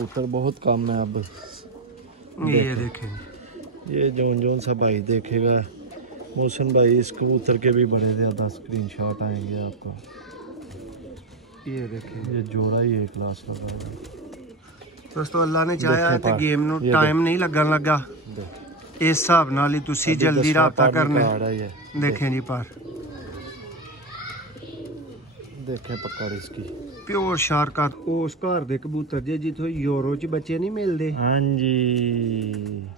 कबूतर बहुत कम है अब। ये देखें, ये जोन सा भाई देखेगा मोहसिन भाई, इस कबूतर के भी बड़े ज़्यादा स्क्रीनशॉट आएंगे आपको। ये देखें, ये जोड़ा ही एक क्लास लगा है दोस्तों। अल्लाह ने चाहा तो गेम नू टाइम नहीं लगन लगा, इस हिसाब नाल ही तुसी जल्दी राबता करना। देखें जी पर देखें पकड़ इसकी प्योर शार्क का उस घर दे कबूतर जे जिथों यूरो च बच्चे नहीं मिलते। हाँ जी,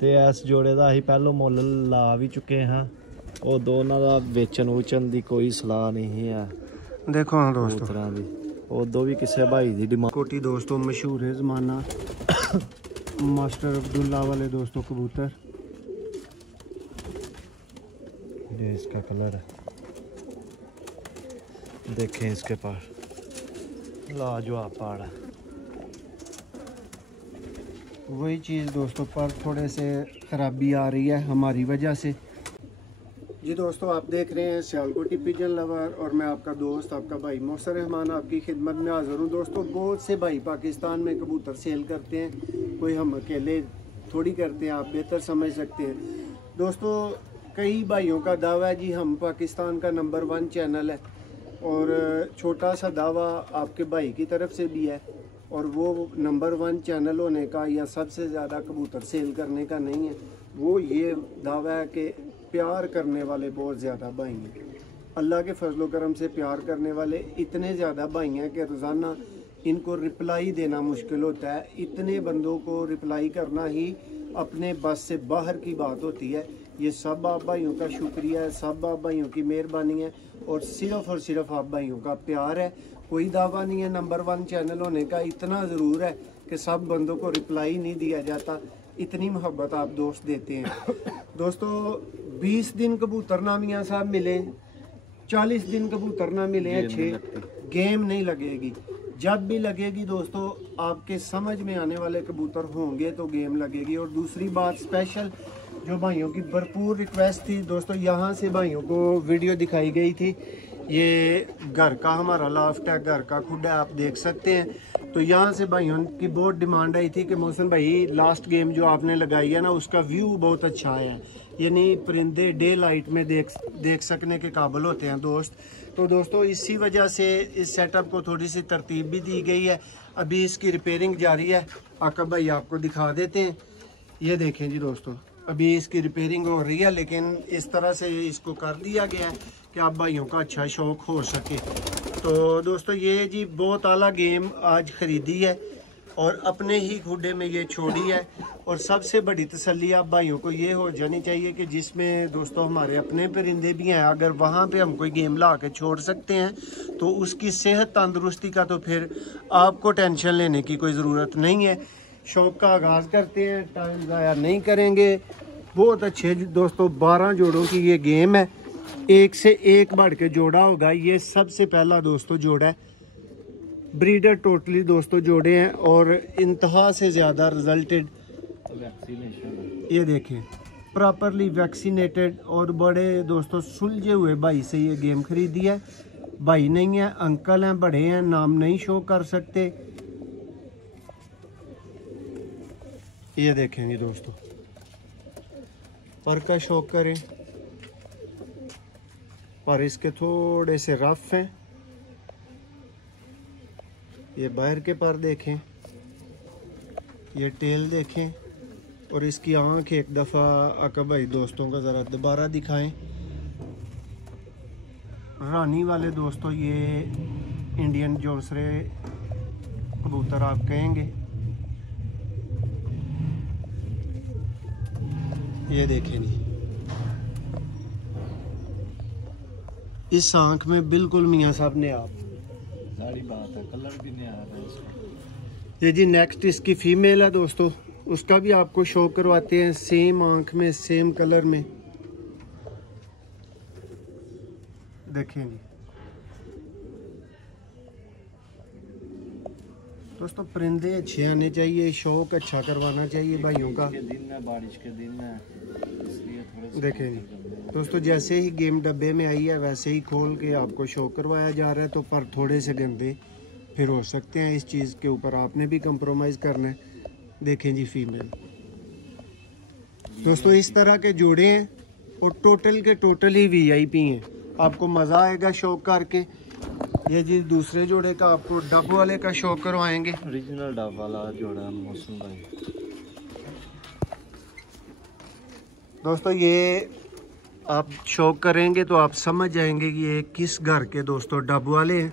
ते इस जोड़े का असीं पहलों मुल ला भी चुके हाँ, वो दोनों का वेचन वूचन की कोई सलाह नहीं है। देखो हाँ दोस्तों, उदों भी किसी भाई की डिमांड। कोटी दोस्तों मशहूर है ज़माना मास्टर अब्दुल्ला वाले दोस्तों कबूतर। ये इसका कलर है, देखें इसके पास लाजवाब पहाड़ है। वही चीज़ दोस्तों, पर थोड़े से ख़राबी आ रही है हमारी वजह से। जी दोस्तों, आप देख रहे हैं सियालकोटी पिजन लवर और मैं आपका दोस्त आपका भाई मोहसिन रहमान आपकी खिदमत में हाज़िर हूँ। दोस्तों बहुत से भाई पाकिस्तान में कबूतर सेल करते हैं, कोई हम अकेले थोड़ी करते हैं, आप बेहतर समझ सकते हैं। दोस्तों कई भाइयों का दावा है जी हम पाकिस्तान का नंबर 1 चैनल है, और छोटा सा दावा आपके भाई की तरफ से भी है, और वो नंबर 1 चैनल होने का या सबसे ज़्यादा कबूतर सेल करने का नहीं है। वो ये दावा है कि प्यार करने वाले बहुत ज़्यादा भाई हैं। अल्लाह के फजलो करम से प्यार करने वाले इतने ज़्यादा भाई हैं कि रोज़ाना इनको रिप्लाई देना मुश्किल होता है। इतने बंदों को रिप्लाई करना ही अपने बस से बाहर की बात होती है। ये सब आप भाइयों का शुक्रिया है, सब आप भाइयों की मेहरबानी है, और सिर्फ आप भाइयों का प्यार है। कोई दावा नहीं है नंबर 1 चैनल होने का। इतना ज़रूर है कि सब बंदों को रिप्लाई नहीं दिया जाता, इतनी मोहब्बत आप दोस्त देते हैं। दोस्तों 20 दिन कबूतर ना मियां साहब मिले, 40 दिन कबूतर ना मिले, अच्छे गेम नहीं लगेगी। जब भी लगेगी दोस्तों, आपके समझ में आने वाले कबूतर होंगे तो गेम लगेगी। और दूसरी बात स्पेशल जो भाइयों की भरपूर रिक्वेस्ट थी दोस्तों, यहाँ से भाइयों को वीडियो दिखाई गई थी। ये घर का हमारा लाफ्ट है, घर का खुड है, आप देख सकते हैं। तो यहाँ से भाइयों की बहुत डिमांड आई थी कि मोहसिन भाई लास्ट गेम जो आपने लगाई है ना, उसका व्यू बहुत अच्छा आया है, यानी परिंदे डे लाइट में देख सकने के काबिल होते हैं दोस्त। तो दोस्तों इसी वजह से इस सेटअप को थोड़ी सी तरतीब भी दी गई है। अभी इसकी रिपेयरिंग जारी है, आकब भाई आपको दिखा देते हैं। ये देखें जी दोस्तों, अभी इसकी रिपेयरिंग हो रही है, लेकिन इस तरह से इसको कर दिया गया है कि आप भाइयों का अच्छा शौक हो सके। तो दोस्तों ये जी बहुत आला गेम आज ख़रीदी है और अपने ही खुडे में ये छोड़ी है। और सबसे बड़ी तसल्ली आप भाइयों को ये हो जानी चाहिए कि जिसमें दोस्तों हमारे अपने परिंदे भी हैं, अगर वहाँ पे हम कोई गेम ला के छोड़ सकते हैं तो उसकी सेहत तंदुरुस्ती का तो फिर आपको टेंशन लेने की कोई ज़रूरत नहीं है। शौक का आगाज़ करते हैं, टाइम ज़ाया नहीं करेंगे। बहुत अच्छे दोस्तों 12 जोड़ों की ये गेम है, एक से एक बढ़ के जोड़ा होगा। ये सबसे पहला दोस्तों जोड़ा है, ब्रीडर टोटली दोस्तों जोड़े हैं और इंतहा से ज़्यादा रिजल्टेड। ये देखें प्रॉपरली वैक्सीनेटेड और बड़े दोस्तों सुलझे हुए भाई से ये गेम खरीदी है। भाई नहीं है, अंकल हैं, बड़े हैं, नाम नहीं शो कर सकते। ये देखेंगे दोस्तों, पर का शौक करें, पर इसके थोड़े से रफ हैं। ये बाहर के पर देखें, ये टेल देखें, और इसकी आंख एक दफ़ा आका भाई दोस्तों का ज़रा दोबारा दिखाएं। रानी वाले दोस्तों ये इंडियन जोसरे कबूतर आप कहेंगे। ये देखें जी, इस आंख में बिल्कुल मियाँ साहब ने आप सारी बात है, कलर भी नहीं आ रहा है इसका। ये जी नेक्स्ट इसकी फीमेल है दोस्तों, उसका भी आपको शो करवाते हैं, सेम आंख में सेम कलर में। देखें जी दोस्तों, परिंदे अच्छे आने चाहिए, शौक अच्छा करवाना चाहिए भाइयों का। दिन है, बारिश के दिन है, इसलिए थोड़े देखें जी दोस्तों जैसे ही गेम डब्बे में आई है वैसे ही खोल के आपको शो करवाया जा रहा है, तो पर थोड़े से गंदे फिर हो सकते हैं, इस चीज़ के ऊपर आपने भी कंप्रोमाइज़ करना है। देखें जी फीमेल दोस्तों इस तरह के जोड़े हैं और टोटल के टोटल ही वीआईपी हैं, आपको मज़ा आएगा शौक करके। ये जी दूसरे जोड़े का आपको डब वाले का शौक करवाएंगे, ओरिजिनल डब वाला जोड़ा मौसम भाई। दोस्तों ये आप शौक करेंगे तो आप समझ जाएंगे कि ये किस घर के दोस्तों डब वाले हैं।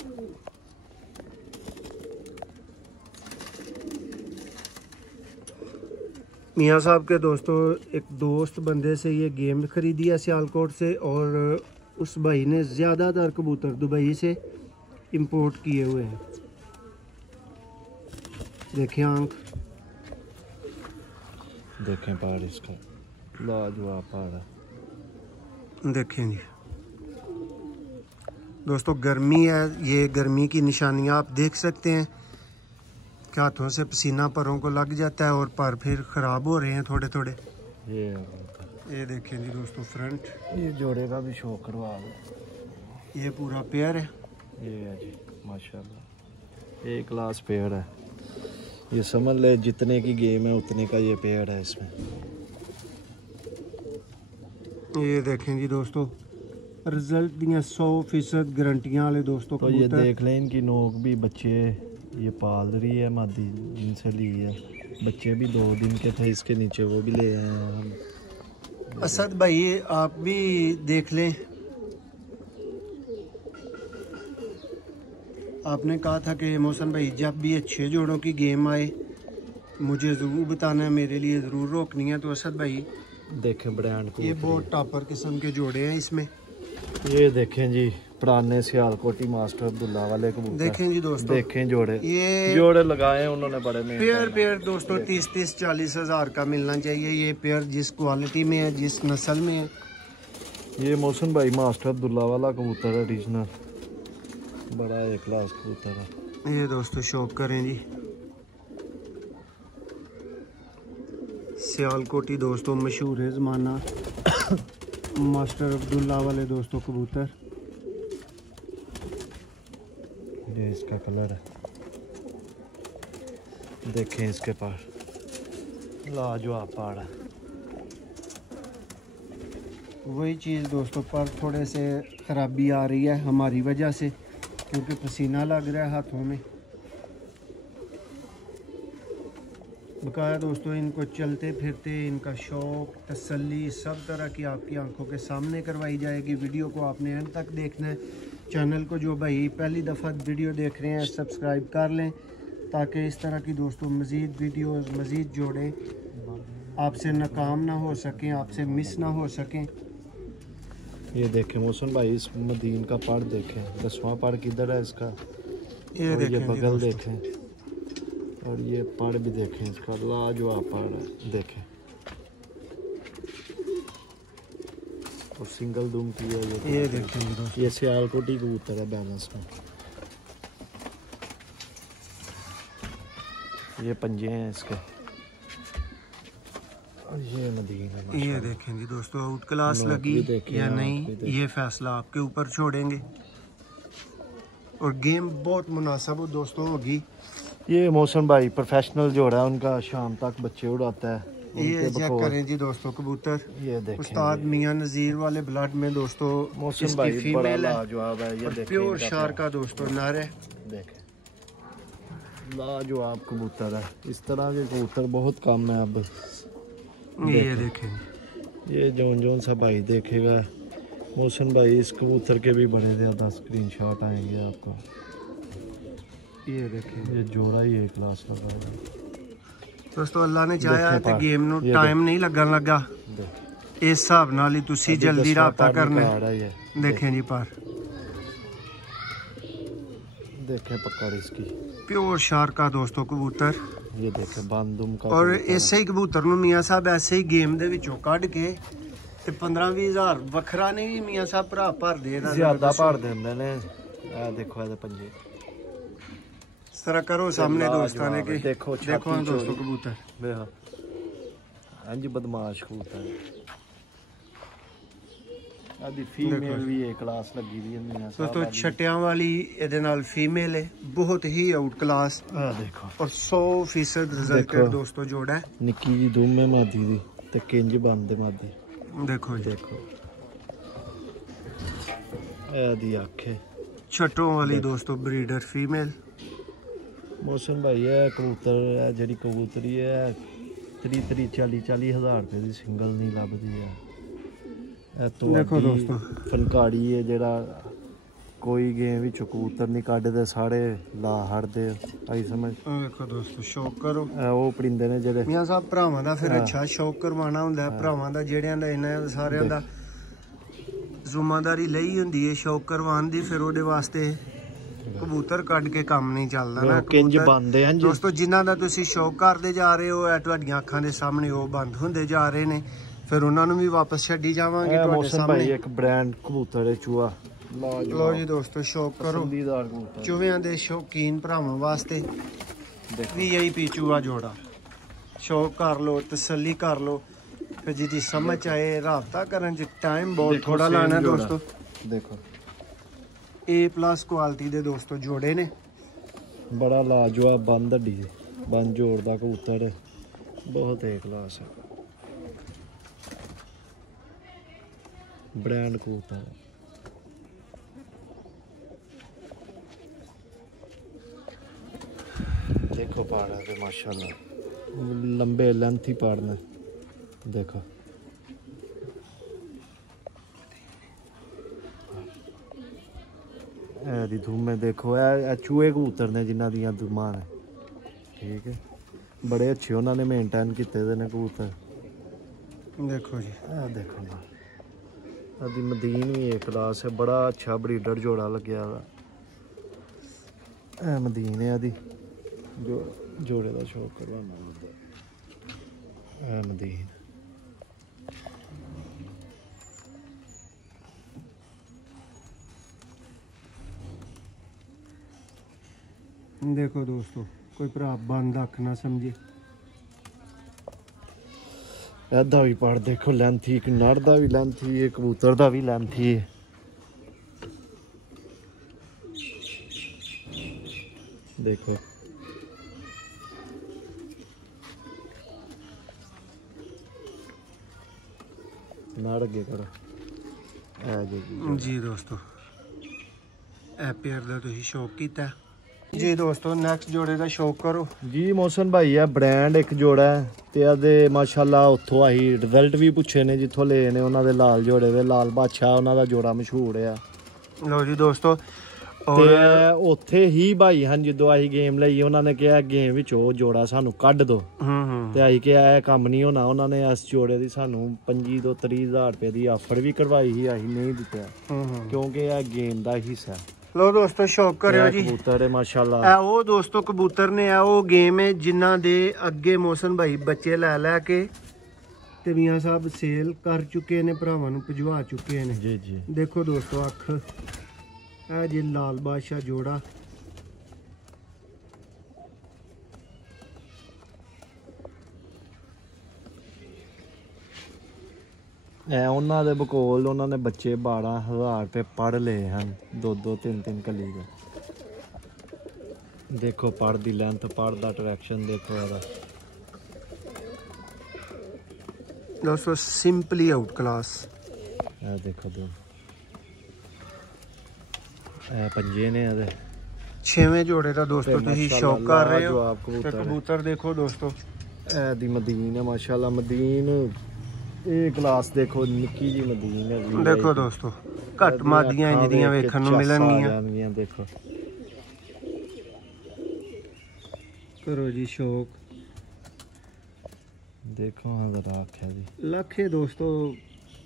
मियाँ साहब के दोस्तों एक दोस्त बंदे से ये गेम खरीदी है सियालकोट से, और उस भाई ने ज़्यादातर कबूतर दुबई से इंपोर्ट किए हुए हैं। देखें आंख, देखें पहाड़ इसका लाजवाब पहाड़ है। देखें जी दोस्तों गर्मी है, ये गर्मी की निशानियां आप देख सकते हैं कि हाथों से पसीना परों को लग जाता है और पर फिर ख़राब हो रहे हैं थोड़े थोड़े। ये देखें जी दोस्तों फ्रंट, ये जोड़े का भी शो करवा दो। ये पूरा पेयर है, ये है जी माशाल्लाह एक क्लास पेड़ है। ये समझ ले जितने की गेम है उतने का ये पेड़ है इसमें। ये देखें जी दोस्तों रिजल्ट दियाँ 100% गारंटियाँ वाले दोस्तों तो ये कबूतर। देख लें इनकी नोक भी बच्चे ये पाल रही है मादी जिनसे ली है। बच्चे भी 2 दिन के थे इसके नीचे, वो भी ले आए हैं हम। असद भाई आप भी देख लें, आपने कहा था कि मोहसन भाई जब भी अच्छे जोड़ों की गेम आए मुझे ज़रूर बताना है, मेरे लिए ज़रूर रोकनी है। तो असद भाई देखें ब्रांड को, ये बहुत टॉपर किस्म के जोड़े हैं इसमें। ये देखें जी पुराने सियालकोटी मास्टर अब्दुल्ला वाले कबूतर। देखें जी दोस्तों, देखें जोड़े, ये जोड़े लगाए उन्होंने बड़े में। पेयर दोस्तों 30-40 हज़ार का मिलना चाहिए। ये पेयर जिस क्वालिटी में है, जिस नस्ल में है। ये मौसम भाई मास्टर अब्दुल्ला वाला कबूतर है ओरिजिनल, बड़ा एक क्लास कबूतर है। ये दोस्तों शौक करें जी सियालकोटी दोस्तों मशहूर है ज़माना मास्टर अब्दुल्ला वाले दोस्तों कबूतर। ये इसका कलर है, देखें इसके पास लाजवाब पहाड़ है। वही चीज़ दोस्तों पर थोड़े से ख़राबी आ रही है हमारी वजह से, क्योंकि पसीना लग रहा है हाथों में। बकाया दोस्तों इनको चलते फिरते इनका शौक तसल्ली सब तरह की आपकी आंखों के सामने करवाई जाएगी। वीडियो को आपने अंत तक देखना है। चैनल को जो भाई पहली दफ़ा वीडियो देख रहे हैं सब्सक्राइब कर लें, ताकि इस तरह की दोस्तों मज़ीद वीडियोस मज़ीद जोड़े आपसे नाकाम ना हो सकें, आपसे मिस ना हो सकें। ये देखें मौसम भाई इस मदीन का पहाड़ देखें, 10वां पहाड़ किधर है इसका। ये और ये देखें बगल देखें, और ये पहाड़ भी देखें इसका लाजवाब पहाड़ है। देखें और सिंगल दुम की है ये देखें दोस्तों, ये सियालकोटी कबूतर है बैलेंस में। ये पंजे हैं इसके, और ये मदीन है। ये देखें जी दोस्तों आउट क्लास नोक लगी भी देखें, या आँख नहीं, भी देखें। ये फैसला आपके ऊपर छोड़ेंगे। और गेम बहुत मुनासिब दोस्तों होगी। ये मौसम भाई प्रोफेशनल जोड़ा है उनका, शाम तक बच्चे उड़ाता है। ये उनके चेक बकौल। करें जी दोस्तों कबूतर, ये देखें उस्ताद मियां नज़ीर वाले ब्लड में दोस्तों मौसम इसकी भाई बड़ा फीमेल है लाजवाब है। ये और देखें प्योर इनका शार का दोस्तों नर है। देखें लाजवाब कबूतर है। इस तरह के कबूतर बहुत कम है अब। ये देखें ये जोन जोन सा भाई देखेगा मौसम भाई, इस कबूतर के भी बड़े ज़्यादा स्क्रीनशॉट आएंगे आपको। ये देखें ये जोड़ा ही एक क्लास लगा है। दोस्तों अल्लाह ने चाहा देखें तो पार, गेम नु ये टाइम नहीं लगन लगा, देखें इस हिसाब नाल ही तुसी जल्दी राबता करना है। है ये। देखें जी पार देखें पकड़ इसकी, प्योर शार का दोस्तों कबूतर। ये देखें बांदुम का और कबूतर है। इसे ही कबूतर ਨੂੰ ਮੀਆਂ ਸਾਹਿਬ ऐसे ही गेम ਦੇ ਵਿੱਚੋਂ ਕੱਢ ਕੇ ਤੇ 15-20 ਹਜ਼ਾਰ ਵੱਖਰਾ ਨਹੀਂ ਵੀ ਮੀਆਂ ਸਾਹਿਬ ਭਰਾ ਭਰ ਦੇ ਇਹਦਾ ਜ਼ਿਆਦਾ ਭਰ ਦਿੰਦੇ ਨੇ। ਇਹ ਦੇਖੋ ਇਹਦੇ ਪੰਜੇ ਸਰਾ ਕਰੋ ਸਾਹਮਣੇ ਲਾਜਵਾਬ ਦੋਸਤਾਂ ਨੇ ਕਿ ਦੇਖੋ ਛਾਤੀ ਦੇਖੋ ਦੋਸਤੋ ਚੋਰੀ। ਕਬੂतर ਵੇਖ ਇੰਜ ਬਦਮਾਸ਼ ਕਬੂतर ਆਦੀ ਫੀਮੇਲ ਵੀ ਏ ਕਲਾਸ ਲੱਗੀ ਦੀ ਹੈ ਦੋਸਤੋ ਛਟਿਆਂ ਵਾਲੀ ਇਹਦੇ ਨਾਲ ਫੀਮੇਲ ਹੈ, ਬਹੁਤ ਹੀ ਆਊਟ ਕਲਾਸ ਆ ਦੇਖੋ ਔਰ 100% ਰਿਜ਼ਲਟਡ ਦੋਸਤੋ ਜੋੜਾ ਹੈ। ਨਿੱਕੀ ਜੀ ਦੂਮੇ ਮਾਦੀ ਦੀ ਤੇ ਕਿੰਜ ਬੰਦੇ ਮਾਦੀ ਦੇਖੋ ਜੀ, ਦੇਖੋ ਇਹਦੀ ਅੱਖ ਹੈ ਛਟੋਂ ਵਾਲੀ ਦੋਸਤੋ ਬਰੀਡਰ ਫੀਮੇਲ। ਮੌਸਮ ਭਾਈ ਹੈ ਕਬੂਤਰ ਹੈ ਜਿਹੜੀ ਕਬੂਤਰੀ ਹੈ 40 ਹਜ਼ਾਰ ਰੁਪਏ ਦੀ ਸਿੰਗਲ ਨਹੀਂ ਲੱਭਦੀ ਹੈ। ਇਹ ਤੋਂ ਦੇਖੋ ਦੋਸਤੋ ਫਨਕਾੜੀ ਹੈ ਜਿਹੜਾ ਕੋਈ ਗੇਮ ਵਿੱਚ ਕਬੂਤਰ ਨਹੀਂ ਕੱਢਦੇ ਸਾਰੇ ਲਾ ਹੜਦੇ ਆਈ ਸਮਝ। ਦੇਖੋ ਦੋਸਤੋ ਸ਼ੌਕ ਕਰੋ, ਉਹ ਪਰਿੰਦੇ ਨੇ ਜਿਹੜੇ ਮੀਆਂ ਸਾਹਿਬ ਭਰਾਵਾਂ ਦਾ ਫਿਰ ਅੱਛਾ ਸ਼ੌਕ ਕਰਵਾਉਣਾ ਹੁੰਦਾ ਭਰਾਵਾਂ ਦਾ, ਜਿਹੜਿਆਂ ਦਾ ਇਹਨਾਂ ਸਾਰਿਆਂ ਦਾ ਜ਼ਿੰਮੇਵਾਰੀ ਲਈ ਹੁੰਦੀ ਹੈ ਸ਼ੌਕ ਕਰਵਾਉਣ ਦੀ, ਫਿਰ ਉਹਦੇ ਵਾਸਤੇ ਕਬੂਤਰ ਕੱਢ ਕੇ ਕੰਮ ਨਹੀਂ ਚੱਲਦਾ ਨਾ। ਕਿੰਜ ਬੰਦੇ ਹਨ ਦੋਸਤੋ ਜਿਨ੍ਹਾਂ ਦਾ ਤੁਸੀਂ ਸ਼ੌਕ ਕਰਦੇ ਜਾ ਰਹੇ ਹੋ, ਇਹ ਤੁਹਾਡੀਆਂ ਅੱਖਾਂ ਦੇ ਸਾਹਮਣੇ ਉਹ ਬੰਦ ਹੁੰਦੇ ਜਾ ਰਹੇ ਨੇ, ਫਿਰ ਉਹਨਾਂ ਨੂੰ ਵੀ ਵਾਪਸ ਛੱਡੀ ਜਾਵਾਂਗੇ ਤੁਹਾਡੇ ਸਾਹਮਣੇ। ਇੱਕ ਬ੍ਰਾਂਡ ਕਬੂਤਰ ਹੈ ਚੂਹਾ। ਲੋ ਜੀ ਦੋਸਤੋ ਸ਼ੌਕ ਕਰੋ, ਚੂਹਿਆਂ ਦੇ ਸ਼ੌਕੀਨ ਭਰਾਵਾਂ ਵਾਸਤੇ VIP ਚੂਹਾ ਜੋੜਾ ਸ਼ੌਕ ਕਰ ਲੋ, ਤਸੱਲੀ ਕਰ ਲੋ, ਫਿਰ ਜਿਹਦੀ ਸਮਝ ਆਏ ਰਾਬਤਾ ਕਰਨ ਚ ਟਾਈਮ ਬਹੁਤ ਥੋੜਾ ਲਾਣਾ ਦੋਸਤੋ। ਦੇਖੋ A+ ਕੁਆਲਿਟੀ ਦੇ ਦੋਸਤੋ ਜੋੜੇ ਨੇ, ਬੜਾ ਲਾਜਵਾਬ ਬੰਦ ਹੱਡੀ ਬੰਦ ਜੋੜ ਦਾ ਕਬੂਤਰ ਬਹੁਤ ਏ ਕਲਾਸ ਹੈ, ਬ੍ਰਾਂਡ ਕਬੂਤਰ। देखो पाड़ा तो माशाल्लाह लंबे लेंथ ही पाड़ना देखो। दी धूमें देखो चूहे कबूतर ने जिन्हों दियां धूमां ने, ठीक है बड़े अच्छे उन्होंने मेनटेन किए ने कबूतर। देखो जी देखो ना अदी मदीन भी एक क्लास है, बड़ा अच्छा ब्रीडर जोड़ा लग्या मदीन है अदी जो जोड़े का शौक करवाना मदीन। देखो दोस्तों कोई भरा बंद अख ना समझे, एदा भी पढ़ देखो लेंथी, एक नर दा भी लेंथी है, कबूतर दा भी लेंथी है। देखो नर अगे करो जी दोस्तों ए पेयर दा तुसी शौक कीता जी। दोस्तों नेक्स्ट जोड़े का शौक करो जी। मौसम भाई है ब्रांड एक जोड़ा है ते आदे माशाल्लाह उत्थों आई रिजल्ट भी पूछे ने जिथों ले ने उन्होंने लाल जोड़े दे, लाल बादशाह उन्हों दा जोड़ा मशहूर है। लो जी दोस्तों और उत्थे ही भाई हैं जो अं गेम लई उन्होंने कहा गेम विच ओ जोड़ा सानू कढ दो, ते अं कहा यह कम नहीं होना। उन्होंने इस जोड़े की सानू 25 तो 30 हज़ार रुपये की ऑफर भी करवाई ही, अं नहीं दिता क्योंकि यह गेम का हिस्सा है। लो दोस्तों शौक करो जी, कबूतर है माशाल्लाह। वो दोस्तों कबूतर ने वो गेम है जिन्हों दे अगे मौसम भाई बच्चे लै लैके ते मियां साहब सेल कर चुके ने, भरावां नूं भिजवा चुके ने जी जी। देखो दोस्तों अख है जी लाल बादशाह जोड़ा, उन्होंने दे बकोल उन्होंने बच्चे 12,000 रुपये पढ़ ले हैं, 2-2 3-3 कली के। देखो पढ़ दी लेंथ, पढ़ दा डायरेक्शन देखो यार दोस्तों सिंपली आउट क्लास। देखो दो पंजे ने आदे 6वें जोड़े का दोस्तों तुसी शौक कर रहे हो। कबूतर देखो दोस्तों दी मदीन है माशाल्लाह। मदीन ये क्लास देखो निक्की जी मदीन है। देखो दोस्तों घट मादियां इंज दियां वेखण नूं मिलणगियां। देखो करो जी शौक देखो जरा आख्या जी लखे दोस्तों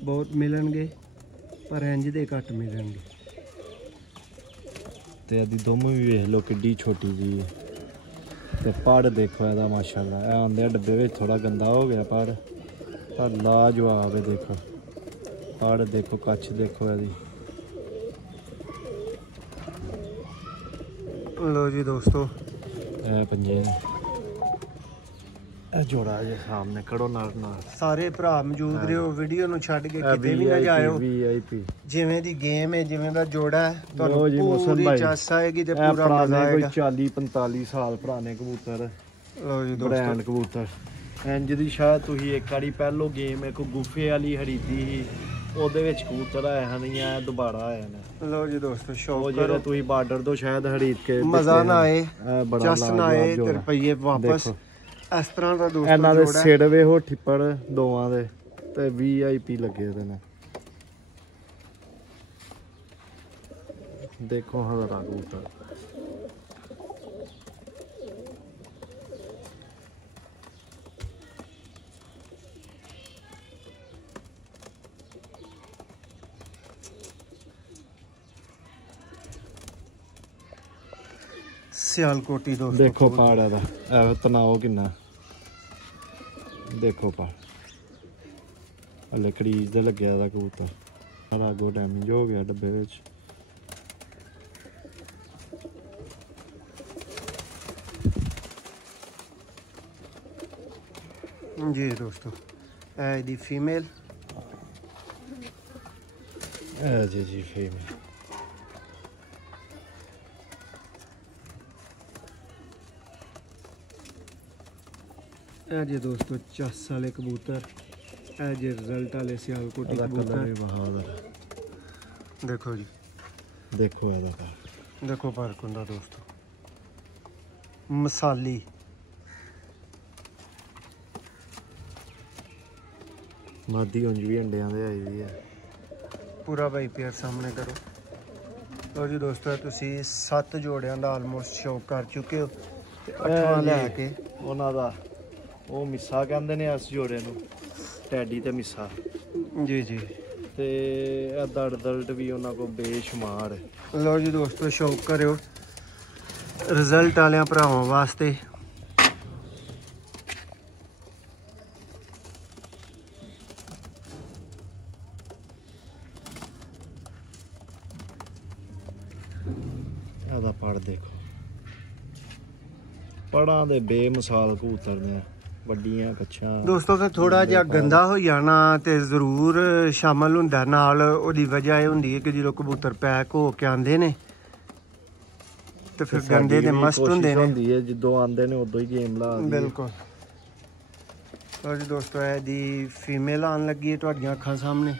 बहुत मिलणगे पर इंज दे घट मिलणगे। ते आदि दोमों भी वेख लो किड्डी छोटी जी है। ते पहाड़ देखो ਇਹਦਾ माशाल्लाह ਇਹ आंदे डब्बे ਵਿੱਚ थोड़ा गंदा हो गया पहाड़ पर लाजवाब है। देखो पहाड़ देखो कच्छ देखो ਇਹਦੀ। लो जी दोस्तों पंजे ਇਹ ਜੋੜਾ ਜੇ ਸਾਹਮਣੇ ਖੜੋ ਨਾਲ ਨਾਲ ਸਾਰੇ ਭਰਾ ਮੌਜੂਦ ਰਹੋ, ਵੀਡੀਓ ਨੂੰ ਛੱਡ ਕੇ ਕਿਤੇ ਵੀ ਨਾ ਜਾਇਓ। VIP ਜਿਵੇਂ ਦੀ ਗੇਮ ਹੈ, ਜਿਵੇਂ ਦਾ ਜੋੜਾ ਹੈ, ਲਓ ਜੀ ਤੁਹਾਨੂੰ ਮੋਹਸਨ ਪੂਰੀ ਭਾਈ, ਚੱਸ ਆਏਗੀ ਤੇ ਇਹ ਪੂਰਾ ਮਜ਼ਾ ਪੁਰਾਣੇ ਆਏਗਾ। ਕੋਈ 40-45 ਸਾਲ ਪੁਰਾਣੇ ਕਬੂਤਰ, ਲਓ ਜੀ ਬ੍ਰਾਂਡ ਦੋਸਤੋ, ਕਬੂਤਰ। ਇੰਜ ਦੀ ਸ਼ਾਇਦ ਤੁਸੀਂ ਇੱਕ ਵਾਰੀ ਪਹਿਲੋਂ ਗੇਮ ਇੱਕ ਗੁਫੇ ਵਾਲੀ ਖਰੀਦੀ ਸੀ, ਉਹਦੇ ਵਿੱਚ ਕਬੂਤਰ ਆਏ ਹਨ ਜਾਂ ਦੁਬਾਰਾ ਆਏ ਨੇ। ਲਓ ਜੀ ਦੋਸਤੋ, ਉਹ ਸ਼ੌਕ ਜਿਹੜੇ ਕਰੋ, ਤੁਸੀਂ ਬਾਰਡਰ ਤੋਂ ਸ਼ਾਇਦ ਖਰੀਦ ਕੇ ਮਜ਼ਾ ਨਾ ਆਏ, ਇਹ ਬੜਾ ਚੱਸ ਨਾ ਆਏ ਲਾਜਵਾਬ ਤੇ ਜੋੜਾ। ਰੁਪਈਏ ਵਾਪਸ। ਦੇਖੋ, ਇਸ ਤਰ੍ਹਾਂ ਦਾ ਦੋਸਤੋ ਇਹਨਾਂ ਦੇ ਜੋੜਾ ਹੈ। ਸਿਰ ਵੇਖੋ ਠਿੱਪੜ ਦੋਵਾਂ ਦੇ ਤੇ VIP ਲੱਗੇ ਉਹਦੇ ਨੇ। ਦੇਖੋ ਹਜ਼ਾਰਾਂ ਕਬੂਤਰ। ਸਿਆਲਕੋਟੀ ਦੋਸਤੋ, ਦੇਖੋ ਪਾੜ ਇਹਦਾ, ਇਹ ਤਣਾਓ ਕਿੰਨਾ। ਦੇਖੋ ਪਾੜ ਹਲੇ ਕਰੀਜ਼ ਦੇ ਲੱਗਿਆ ਦਾ ਕਬੂਤਰ। ਰਾਗੋ ਡੈਮੇਜ ਹੋ ਗਿਆ ਡੱਬੇ ਵਿੱਚ। ਜੀ ਦੋਸਤੋ, ਇਹ ਇਹਦੀ ਫੀਮੇਲ, ਇਹ ਜੀ ਫੇਮਸ। ਇਹ ਜੇ ਦੋਸਤੋ ਚੱਸ ਵਾਲੇ ਕਬੂਤਰ, ਇਹ ਜੇ ਰਿਜ਼ਲਟ ਵਾਲੇ ਸਿਆਲਕੋਟੀ ਇਹਦਾ ਕਲਰ ਕਬੂਤਰ। ਵੀ ਬਹਾਦਰ। ਦੇਖੋ ਜੀ, ਦੇਖੋ ਇਹਦਾ ਪਾੜ। ਦੇਖੋ ਫਰਕ ਹੁੰਦਾ ਦੋਸਤੋ, ਮਸਾਲੀ। ਮਾਦੀ ਉਂਝ ਵੀ ਅੰਡਿਆਂ ਦੇ ਆਈ ਦੀ ਹੈ। ਪੂਰਾ ਬਾਈ ਪੇਅਰ ਸਾਹਮਣੇ ਕਰੋ। ਲਓ ਜੀ ਦੋਸਤੋ, ਤੁਸੀਂ 7 ਜੋੜਿਆਂ ਦਾ ਆਲਮੋਸਟ ਸ਼ੌਕ ਕਰ ਚੁੱਕੇ ਹੋ ਤੇ 8ਵਾਂ ਲੈ ਕੇ ਉਹਨਾਂ ਦਾ ਉਹ ਮਿੱਸਾ ਕਹਿੰਦੇ ਨੇ ਇਸ ਜੋੜੇ ਨੂੰ, ਟੈਡੀ ਤੇ ਮਿੱਸਾ। ਜੀ ਜੀ। ਤੇ ਇਹਦਾ ਰਿਜ਼ਲਟ ਵੀ ਉਹਨਾਂ ਕੋਲ ਬੇਸ਼ੁਮਾਰ ਹੈ। ਲਓ ਜੀ ਦੋਸਤੋ, ਸ਼ੌਕ ਕਰਿਓ ਰਿਜ਼ਲਟ ਵਾਲਿਆਂ ਭਰਾਵਾਂ ਵਾਸਤੇ। ਇਹਦਾ ਪੜ ਦੇਖੋ, ਪੜਾਂ ਦੇ ਬੇਮਿਸਾਲ ਕਬੂਤਰ ਨੇ, ਵੱਡੀਆਂ ਕੱਛਾਂ। ਦੋਸਤੋ ਫਿਰ ਥੋੜਾ ਜਿਹਾ ਗੰਦਾ ਹੋ ਜਾਣਾ ਤੇ ਜ਼ਰੂਰ ਸ਼ਾਮਲ ਹੁੰਦਾ ਨਾਲ। ਉਹਦੀ ਵਜ੍ਹਾ ਇਹ ਹੁੰਦੀ ਹੈ ਕਿ ਜਦੋਂ ਕਬੂਤਰ ਪੈਕ ਹੋ ਕੇ ਆਉਂਦੇ ਨੇ ਤੇ ਫਿਰ ਗੰਦੇ ਦੇ ਮਸਤ ਹੁੰਦੇ ਨੇ। ਹੁੰਦੀ ਹੈ ਜਦੋਂ ਆਉਂਦੇ ਨੇ ਉਦੋਂ ਹੀ ਗੇਮ ਲਾ ਦਿੰਦੀ ਹੈ। ਬਿਲਕੁਲ। ਲਓ ਜੀ ਦੋਸਤੋ, ਇਹਦੀ ਫੀਮੇਲ ਆਉਣ ਲੱਗੀ ਹੈ ਤੁਹਾਡੀਆਂ ਅੱਖਾਂ ਸਾਹਮਣੇ।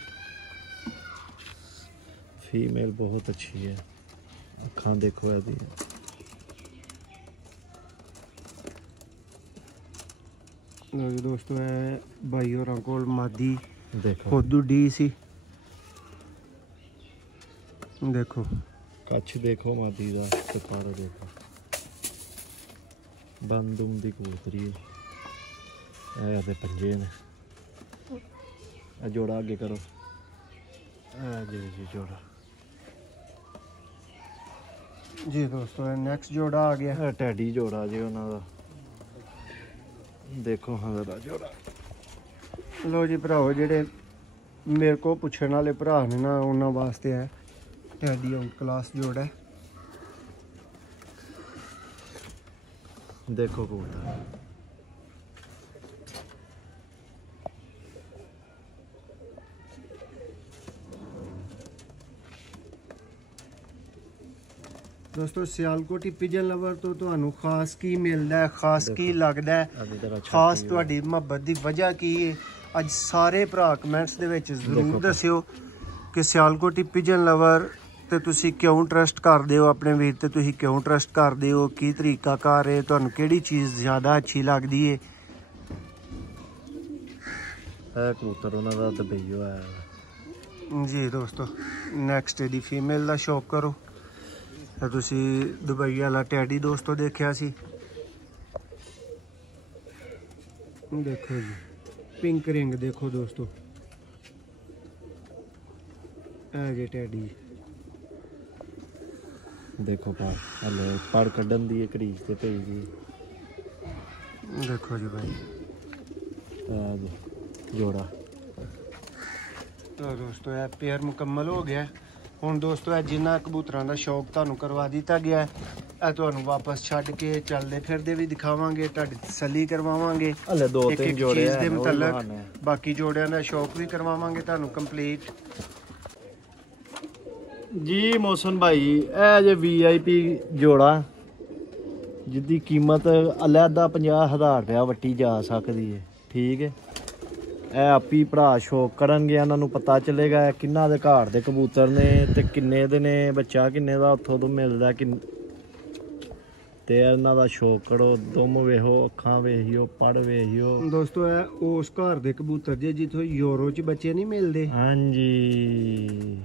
ਫੀਮੇਲ ਬਹੁਤ ਅੱਛੀ ਹੈ, ਅੱਖਾਂ ਦੇਖੋ ਇਹਦੀ। ਲਓ ਜੀ ਦੋਸਤੋ, ਇਹ ਬਾਈ ਹੋਰਾਂ ਕੋਲ ਮਾਦੀ ਦੇਖੋ ਖੁਦ ਡੀ ਸੀ। ਦੇਖੋ ਕੱਛ ਦੇਖੋ ਮਾਦੀ ਦਾ ਤੇ ਪੜ ਦੇਖੋ, ਬੰਦੂਮ ਦੀ ਕਬੂਤਰੀ ਹੈ। ਇਹ ਇਹਦੇ ਪੰਜੇ ਨੇ। ਇਹ ਜੋੜਾ ਅੱਗੇ ਕਰੋ, ਇਹ ਜੀ ਜੋੜਾ। ਜੀ ਦੋਸਤੋ, ਇਹ ਨੈਕਸਟ ਜੋੜਾ ਆ ਗਿਆ। ਇਹ ਟੈਡੀ ਜੋੜਾ ਜੀ ਉਹਨਾਂ ਦਾ। ਦੇਖੋ ਹਾਂ ਦਾ ਜੋੜਾ। ਲੋ ਜੀ ਭਰਾਓ, ਜਿਹੜੇ ਮੇਰੇ ਕੋਲ ਪੁੱਛਣ ਵਾਲੇ ਭਰਾ ਨੇ ਨਾ, ਉਹਨਾਂ ਵਾਸਤੇ ਹੈ ਟੈਡੀ ਆਊਟ ਕਲਾਸ ਜੋੜਾ ਹੈ। ਦੇਖੋ ਕਬੂਤਰ। ਦੋਸਤੋ, ਸਿਆਲਕੋਟੀ ਪਿਜਨ ਲਵਰ ਤੋਂ ਤੁਹਾਨੂੰ ਖਾਸ ਕੀ ਮਿਲਦਾ ਹੈ, ਖਾਸ ਕੀ ਲੱਗਦਾ ਹੈ, ਇਹਦੀ ਖਾਸ ਤੁਹਾਡੀ ਮੁਹੱਬਤ ਦੀ ਵਜ੍ਹਾ ਕੀ ਹੈ? ਅੱਜ ਸਾਰੇ ਭਰਾ ਕਮੈਂਟਸ ਦੇ ਵਿੱਚ ਜ਼ਰੂਰ ਦੱਸਿਓ ਕਿ ਸਿਆਲਕੋਟੀ ਪਿਜਨ ਲਵਰ ਤੇ ਤੁਸੀਂ ਕਿਉਂ ਟਰਸਟ ਕਰਦੇ ਹੋ, ਆਪਣੇ ਵੀਰ ਤੇ ਤੁਸੀਂ ਕਿਉਂ ਟਰਸਟ ਕਰਦੇ ਹੋ, ਕੀ ਤਰੀਕਾ ਕਾਰ ਹੈ, ਤੁਹਾਨੂੰ ਕਿਹੜੀ ਚੀਜ਼ ਜ਼ਿਆਦਾ ਅੱਛੀ ਲੱਗਦੀ ਹੈ। ਇਹ ਕਬੂਤਰ ਉਹਨਾਂ ਦਾ ਦੁਬਈ ਹੋਇਆ। ਜੀ ਦੋਸਤੋ, ਨੈਕਸਟ ਇਹਦੀ ਫੀਮੇਲ ਦਾ ਸ਼ੌਕ ਕਰੋ। ਤਾਂ ਤੁਸੀਂ ਦੁਬਈ ਵਾਲਾ ਟੈਡੀ ਦੋਸਤੋ ਦੇਖਿਆ ਸੀ। ਦੇਖੋ ਜੀ, ਪਿੰਕ ਰਿੰਗ ਦੇਖੋ ਦੋਸਤੋ, ਇਹ ਜੇ ਟੈਡੀ। ਦੇਖੋ ਪਾ ਹਲੇ ਪੜ ਕੱਢਣ ਦੀ ਕਰੀਜ਼ ਤੇ ਪਈ ਦੀ। ਦੇਖੋ ਜੀ ਭਾਈ, ਜੋੜਾ। ਤਾਂ ਦੋਸਤੋ, ਇਹ ਪੇਅਰ ਮੁਕੰਮਲ ਹੋ ਗਿਆ। ਹੁਣ ਦੋਸਤੋ, ਇਹ ਜਿੰਨਾ ਕਬੂਤਰਾਂ ਦਾ ਸ਼ੌਕ ਤੁਹਾਨੂੰ ਕਰਵਾ ਦਿੱਤਾ ਗਿਆ ਹੈ, ਇਹ ਤੁਹਾਨੂੰ ਵਾਪਸ ਛੱਡ ਕੇ ਚੱਲਦੇ ਫਿਰਦੇ ਵੀ ਦਿਖਾਵਾਂਗੇ, ਤੁਹਾਡੀ ਤਸੱਲੀ ਕਰਵਾਵਾਂਗੇ ਹਲੇ 2-3 ਇੱਕ ਜੋੜੇ ਚੀਜ਼ ਦੇ ਹਨ, ਉਹ ਵੀ ਮੁਤਲਕ ਬਹਾਨੇ ਆ। ਬਾਕੀ ਜੋੜਿਆਂ ਦਾ ਸ਼ੌਕ ਵੀ ਕਰਵਾਵਾਂਗੇ ਤੁਹਾਨੂੰ ਕੰਪਲੀਟ। ਜੀ ਮੋਹਸਨ ਭਾਈ ਇਹ ਜੇ VIP ਜੋੜਾ ਜਿੱਦੀ ਕੀਮਤ ਅਲੱਗਾ 50,000 ਰੁਪਇਆ ਵੱਟੀ ਜਾ ਸਕਦੀ ਹੈ, ਠੀਕ ਹੈ। ਇਹ ਆਪੀ ਭਰਾ ਸ਼ੌਕ ਕਰਨਗੇ, ਇਹਨਾਂ ਨੂੰ ਪਤਾ ਚੱਲੇਗਾ ਕਿੰਨਾ ਦੇ ਘਾਟ ਦੇ ਕਬੂਤਰ ਨੇ ਤੇ ਕਿੰਨੇ ਦੇ ਨੇ, ਬੱਚਾ ਕਿੰਨੇ ਦਾ ਉੱਥੋਂ ਤੋਂ ਮਿਲਦਾ ਤੇ ਇਹਨਾਂ ਦਾ ਸ਼ੌਕ ਕਰੋ। ਦੁਮ ਵੇਖੋ, ਅੱਖਾਂ ਵੇਖਿਓ, ਪੜ ਵੇਖਿਓ ਦੋਸਤੋ ਇਹ ਉਸ ਘਰ ਦੇ ਕਬੂਤਰ ਜੇ ਜਿੱਥੋਂ ਯੂਰੋ 'ਚ ਬੱਚੇ ਨਹੀਂ ਮਿਲਦੇ। ਹਾਂਜੀ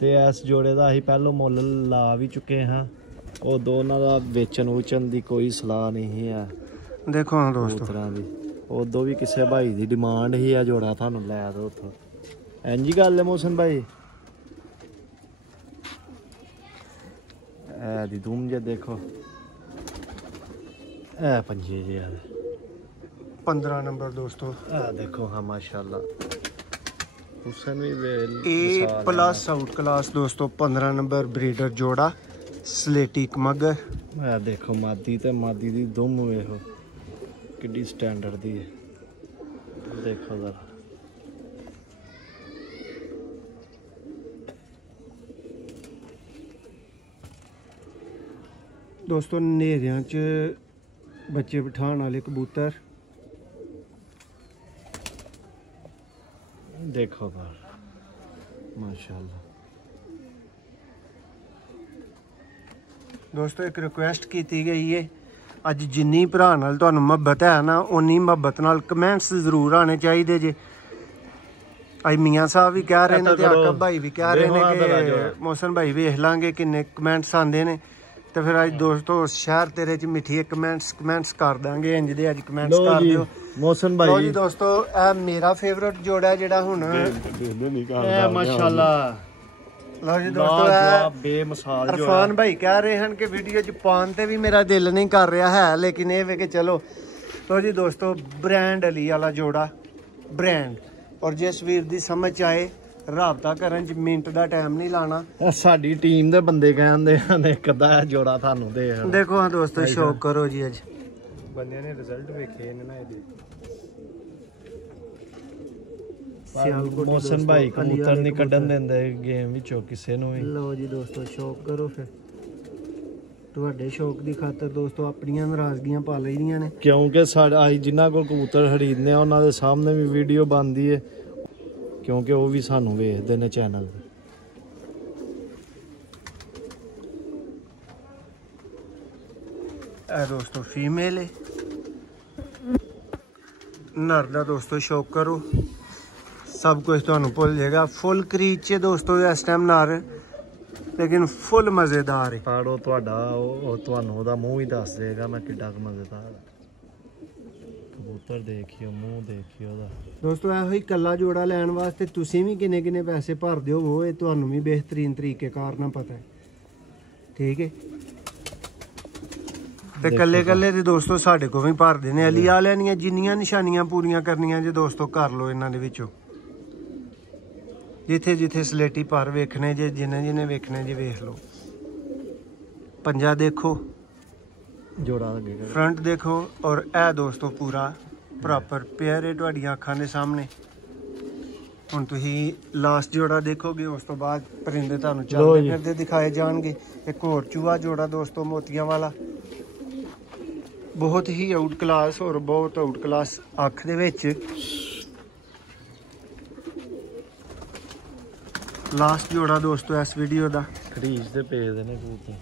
ਤੇ ਇਸ ਜੋੜੇ ਦਾ ਅਸੀਂ ਪਹਿਲੋਂ ਮੁੱਲ ਲਾ ਵੀ ਚੁੱਕੇ ਹਾਂ, ਉਹ ਦੋਨਾਂ ਦਾ ਵੇਚਣ ਦੀ ਕੋਈ ਸਲਾਹ ਨਹੀਂ ਹੈ। ਦੇਖੋ ਹਾਂ ਦੋਸਤੋ ਕਬੂਤਰਾਂ ਦੀ ਉਦੋਂ ਵੀ ਕਿਸੇ ਭਾਈ ਦੀ ਡਿਮਾਂਡ ਹੀ ਆ ਜੋੜਾ ਤੁਹਾਨੂੰ ਲੈ ਦੋ ਉੱਥੋਂ, ਇੰਜੀ ਗੱਲ ਹੈ ਮੋਹਸਨ ਭਾਈ। ਇਹ ਦੀ ਧੂਮ ਜੇ ਦੇਖੋ, ਇਹ ਪੰਜੇ ਜੇ ਯਾਰ 15 ਨੰਬਰ ਦੋਸਤੋ। ਇਹ ਦੇਖੋ ਹਾਂ ਮਾਸ਼ਾਅੱਲਾ ਹੁਸਨ ਵੀ A+ ਆਊਟ ਕਲਾਸ ਦੋਸਤੋ 15 ਨੰਬਰ ਬਰੀਡਰ ਜੋੜਾ ਸਲੇਟੀ ਕਮਗਰ। ਇਹ ਦੇਖੋ ਮਾਦੀ ਤੇ ਮਾਦੀ ਦੀ ਧੂਮ ਵੇਖੋ ਕਿੱਡੀ ਸਟੈਂਡਰਡ ਦੀ ਹੈ, ਦੇਖੋ ਜ਼ਰਾ। ਦੋਸਤੋ ਨੇਰਿਆਂ 'ਚ ਬੱਚੇ ਬਿਠਾਉਣ ਵਾਲੇ ਕਬੂਤਰ ਦੇਖੋ ਬਾਹਰ ਮਾਸ਼ਾਅੱਲਾ। ਦੋਸਤੋ ਇੱਕ ਰਿਕੁਐਸਟ ਕੀਤੀ ਗਈ ਹੈ, ਅੱਜ ਜਿੰਨੀ ਭਰਾ ਨਾਲ ਤੁਹਾਨੂੰ ਮੁਹੱਬਤ ਹੈ ਨਾ ਉਨੀ ਮੁਹੱਬਤ ਨਾਲ ਕਮੈਂਟਸ ਜ਼ਰੂਰ ਆਣੇ ਚਾਹੀਦੇ ਜੇ। ਅੱਜ ਮੀਆਂ ਸਾਹਿਬ ਵੀ ਕਹਿ ਰਹੇ ਨੇ ਤੇ ਆਕਬ ਭਾਈ ਵੀ ਕਹਿ ਰਹੇ ਨੇ ਕਿ ਮੋਹਸਨ ਭਾਈ ਵੇਖ ਲਾਂਗੇ ਕਿੰਨੇ ਕਮੈਂਟਸ ਆਉਂਦੇ ਨੇ, ਤੇ ਫਿਰ ਅੱਜ ਦੋਸਤੋ ਸ਼ਹਿਰ ਤੇਰੇ 'ਚ ਮਿੱਠੀ ਕਮੈਂਟਸ ਕਰ ਦਾਂਗੇ। ਇੰਜ ਦੇ ਅੱਜ ਕਮੈਂਟਸ ਕਰ ਦਿਓ ਮੋਹਸਨ ਭਾਈ। ਲਓ ਜੀ ਦੋਸਤੋ ਇਹ ਮੇਰਾ ਫੇਵਰਟ ਜੋੜਾ ਜਿਹੜਾ ਹੁਣ ਇਹ ਮਾਸ਼ਾਅੱਲਾ। ਲਓ ਜੀ ਦੋਸਤੋ ਇਹ ਬੇਮਿਸਾਲ ਜੋੜਾ। ਅਰਫਾਨ ਭਾਈ ਕਹਿ ਰਹੇ ਹਨ ਕਿ ਵੀਡੀਓ 'ਚ ਪਾਉਣ ਤੇ ਵੀ ਮੇਰਾ ਦਿਲ ਨਹੀਂ ਕਰ ਰਿਹਾ ਹੈ, ਲੇਕਿਨ ਇਹ ਵੇ ਕਿ ਚਲੋ। ਲਓ ਜੀ ਦੋਸਤੋ ਬ੍ਰਾਂਡ ਅਲੀ ਵਾਲਾ ਜੋੜਾ ਬ੍ਰਾਂਡ, ਔਰ ਜਿਸ ਵੀਰ ਦੀ ਸਮਝ ਆਏ ਰਾਬਤਾ ਕਰਨ 'ਚ ਮਿੰਟ ਦਾ ਟਾਈਮ ਨਹੀਂ ਲਾਣਾ। ਸਾਡੀ ਟੀਮ ਦੇ ਬੰਦੇ ਕਹਿੰਦੇ ਹਨ ਇੱਕ ਅੱਧਾ ਜੋੜਾ ਤੁਹਾਨੂੰ ਦੇ। ਦੇਖੋ ਹਾਂ ਦੋਸਤੋ ਸ਼ੌਕ ਕਰੋ ਜੀ, ਅੱਜ ਬੰਦਿਆਂ ਨੇ ਰਿਜ਼ਲਟ ਵੇਖੇ ਨੇ ਨਾ ਇਹਦੇ। ਮੋਹਸਨ ਭਾਈ ਕਬੂਤਰ ਨਹੀਂ ਕੱਢਣ ਦਿੰਦੇ ਗੇਮ ਵਿੱਚੋਂ ਕਿਸੇ ਨੂੰ ਵੀ। ਲਓ ਜੀ ਦੋਸਤੋ ਸ਼ੌਕ ਕਰੋ, ਫਿਰ ਤੁਹਾਡੇ ਸ਼ੌਕ ਦੀ ਖਾਤਰ ਦੋਸਤੋ ਆਪਣੀਆਂ ਨਾਰਾਜ਼ਗੀਆਂ ਪਾ ਲਈਆਂ ਨੇ, ਕਿਉਂਕਿ ਸਾਡਾ ਅਸੀਂ ਜਿਨ੍ਹਾਂ ਕੋਲ ਕਬੂਤਰ ਖਰੀਦਨੇ ਆ ਉਹਨਾਂ ਦੇ ਸਾਹਮਣੇ ਵੀ ਵੀਡੀਓ ਬਣਦੀ ਹੈ, ਕਿਉਂਕਿ ਉਹ ਵੀ ਸਾਨੂੰ ਵੇਖਦੇ ਨੇ ਚੈਨਲ ਤੇ। ਇਹ ਦੋਸਤੋ ਫੀਮੇਲ ਹੈ, ਨਰ ਦਾ ਦੋਸਤੋ ਸ਼ੌਕ ਕਰੋ, ਸਭ ਕੁਝ ਤੁਹਾਨੂੰ ਭੁੱਲ ਜਾਏਗਾ। ਫੁੱਲ ਕਰੀਚ 'ਚ ਦੋਸਤੋ ਇਸ ਟਾਈਮ ਨਰ, ਲੇਕਿਨ ਫੁੱਲ ਮਜ਼ੇਦਾਰ ਹੈ। ਪਾੜੋ ਤੁਹਾਡਾ ਉਹ ਤੁਹਾਨੂੰ ਉਹਦਾ ਮੂੰਹ ਹੀ ਦੱਸ ਦੇਗਾ ਮੈਂ ਕਿੱਡਾ ਕੁ ਮਜ਼ੇਦਾਰ। ਕਬੂਤਰ ਦੇਖਿਓ, ਮੂੰਹ ਦੇਖਿਓ ਉਹਦਾ। ਦੋਸਤੋ ਇਹੋ ਹੀ ਕੱਲਾ ਜੋੜਾ ਲੈਣ ਵਾਸਤੇ ਤੁਸੀਂ ਵੀ ਕਿੰਨੇ ਪੈਸੇ ਭਰਦੇ ਹੋ, ਇਹ ਤੁਹਾਨੂੰ ਵੀ ਬਿਹਤਰੀਨ ਤਰੀਕੇ ਕਾਰ ਨਾਲ ਪਤਾ ਹੈ, ਠੀਕ ਹੈ। ਤੇ ਕੱਲੇ ਦੇ ਦੋਸਤੋ ਸਾਡੇ ਕੋਲ ਵੀ ਭਰਦੇ ਨੇ। ਅਲੀ ਵਾਲਿਆਂ ਦੀਆਂ ਜਿੰਨੀਆਂ ਨਿਸ਼ਾਨੀਆਂ ਪੂਰੀਆਂ ਕਰਨੀਆਂ ਜੇ ਦੋਸਤੋ ਕਰ ਲਓ ਇਹਨਾਂ ਦੇ ਵਿੱਚੋਂ। ਜਿੱਥੇ ਸਲੇਟੀ ਪਰ ਵੇਖਣੇ ਜੇ, ਜਿਹਨੇ ਵੇਖਣੇ ਜੇ ਵੇਖ ਲਓ। ਪੰਜਾ ਦੇਖੋ, ਜੋੜਾ ਲੱਗੇਗਾ, ਫਰੰਟ ਦੇਖੋ, ਔਰ ਇਹ ਦੋਸਤੋ ਪੂਰਾ ਪ੍ਰੋਪਰ ਪੇਅਰ ਹੈ ਤੁਹਾਡੀਆਂ ਅੱਖਾਂ ਦੇ ਸਾਹਮਣੇ। ਹੁਣ ਤੁਸੀਂ ਲਾਸਟ ਜੋੜਾ ਦੇਖੋਗੇ, ਉਸ ਤੋਂ ਬਾਅਦ ਪਰਿੰਦੇ ਤੁਹਾਨੂੰ ਚੱਲਦੇ ਫਿਰਦੇ ਦਿਖਾਏ ਜਾਣਗੇ। ਇੱਕ ਹੋਰ ਚੂਹਾ ਜੋੜਾ ਦੋਸਤੋ ਮੋਤੀਆਂ ਵਾਲਾ, ਬਹੁਤ ਹੀ ਆਊਟ ਕਲਾਸ, ਔਰ ਬਹੁਤ ਆਊਟ ਕਲਾਸ ਅੱਖ ਦੇ ਵਿੱਚ। ਲਾਸਟ ਜੋੜਾ ਦੋਸਤੋ ਇਸ ਵੀਡੀਓ ਦਾ। ਖਰੀਜ ਤੇ ਭੇਜਦੇ ਨੇ ਕਬੂਤਰ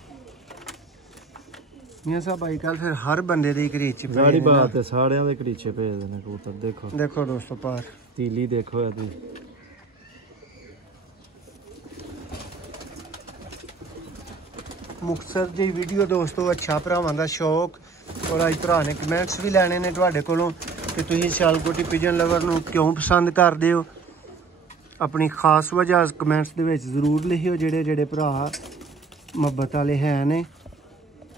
ਮੀਆਂ ਸਾਹਿਬ ਅੱਜ ਕੱਲ ਫਿਰ ਹਰ ਬੰਦੇ ਦੇ ਕਰੀਚ ਚ ਸਾਰੀ ਬਾਤ ਹੈ, ਸਾਰਿਆਂ ਦੇ ਕਰੀਚੇ ਭੇਜਦੇ ਨੇ ਕਬੂਤਰ। ਦੇਖੋ ਦੋਸਤੋ ਪਾਰ ਤੀਲੀ ਦੇਖੋ ਇਹਦੀ। ਮੁਕਤਸਰ ਦੀ ਵੀਡੀਓ ਦੋਸਤੋ ਅੱਛਾ ਭਰਾਵਾਂ ਦਾ ਸ਼ੌਕ, ਔਰ ਅੱਜ ਭਰਾ ਨੇ ਕਮੈਂਟਸ ਵੀ ਲੈਣੇ ਨੇ ਤੁਹਾਡੇ ਕੋਲੋਂ ਕਿ ਤੁਸੀਂ ਸਿਆਲਕੋਟੀ ਪਿਜਨ ਲਵਰ ਨੂੰ ਕਿਉਂ ਪਸੰਦ ਕਰਦੇ ਹੋ। ਆਪਣੀ ਖਾਸ ਵਜ੍ਹਾ ਕਮੈਂਟਸ ਦੇ ਵਿੱਚ ਜ਼ਰੂਰ ਲਿਖਿਓ। ਜਿਹੜੇ ਭਰਾ ਮੁਹੱਬਤ ਵਾਲੇ ਹੈ ਨੇ,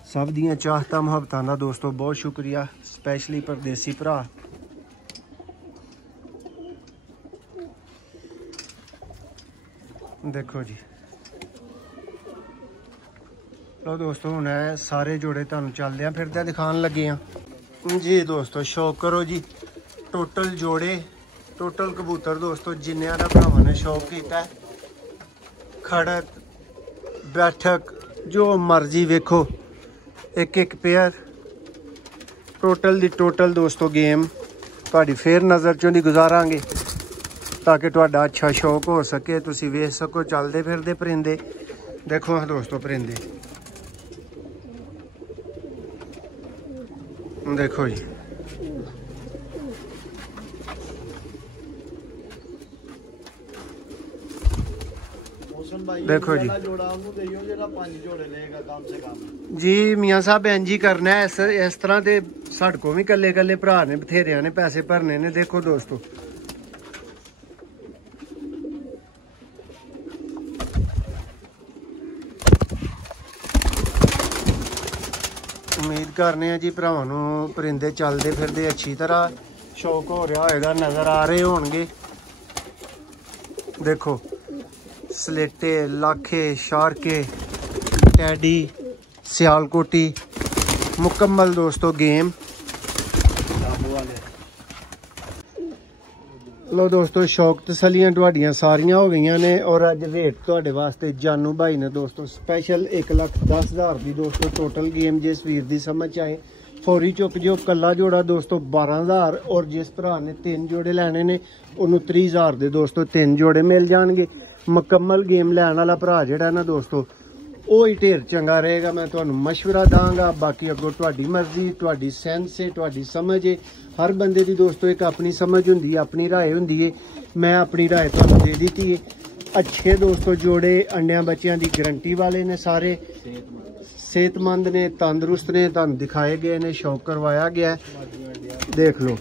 ਸਭ ਦੀਆਂ ਚਾਹਤਾਂ ਮੁਹੱਬਤਾਂ ਦਾ ਦੋਸਤੋ ਬਹੁਤ ਸ਼ੁਕਰੀਆ, ਸਪੈਸ਼ਲੀ ਪਰਦੇਸੀ ਭਰਾ। देखो जी, लो दोस्तों हुण सारे जोड़े तुहानूं चलदे फिरदे दिखाण लगे हैं जी। दोस्तों शौक करो जी, टोटल जोड़े टोटल कबूतर दोस्तों जिन्नियां दा भरावां ने शौक कीता है, खड़क बैठक जो मर्जी वेखो, एक एक पेयर टोटल दी टोटल दोस्तों गेम तुहाडी फिर नज़र चों दी गुजारांगे ताकि तुहाडा अच्छा शौक हो सके, तुसीं वेख सको चलदे फिरदे परिंदे। देखो दोस्तों परिंदे देखो जी, देखो जी जी मियाँ साहब इंज ही करना है, इस तरह के साढ़े को भी कल्ले कल्ले भरा ने बथेरिया ने पैसे भरने ने। देखो दोस्तों उम्मीद करने हैं जी भरावां नूं परिंदे चलते फिरदे अच्छी तरह शौक हो रहा होएगा, नज़र आ रहे होणगे। देखो सलेटे, लाखे, शार्के, टैडी, सियालकोटी मुकम्मल दोस्तों गेम। लो दोस्तों शौक तसलियां तुहाडियां सारियां हो गई ने और अज रेट तुहाडे वास्ते जानू भाई ने दोस्तों स्पैशल 1,10,000 की दोस्तों टोटल गेम। जिस वीर दी समझ आए फौरी चुक जो, कला जोड़ा दोस्तों 12,000 और जिस भरा ने 3 जोड़े लैने ने उन्होंने 30,000 दे दोस्तों 3 जोड़े मिल जाएंगे। मुकम्मल गेम लैन वाला भरा जिहड़ा ना दोस्तों वो ही ढेर चंगा रहेगा। मैं तुहानू मशवरा दांगा, बाकी अगों तुहाडी मर्जी, तुहाडी सेंस है, तुहाडी समझ है। हर बंदे दी दोस्तों एक अपनी समझ हुंदी है, अपनी राय हुंदी है। मैं अपनी राय तुहानू दे दी है। अच्छे दोस्तों जोड़े अंडियां बच्चियां दी गारंटी वाले ने, सारे सेहतमंद ने, तंदुरुस्त ने, तुहानू दिखाए गए ने, शौक करवाया गया है। देख लो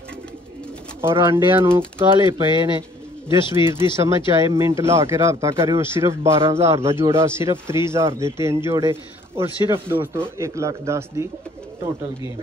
और अंडियां नू काले पे ने। जिस वीर की समझ आए मिंट ला के रबता करो। सिर्फ 12,000 का जोड़ा, सिर्फ 30,000 के 3 जोड़े और सिर्फ दोस्तों 1,10,000 की टोटल गेम।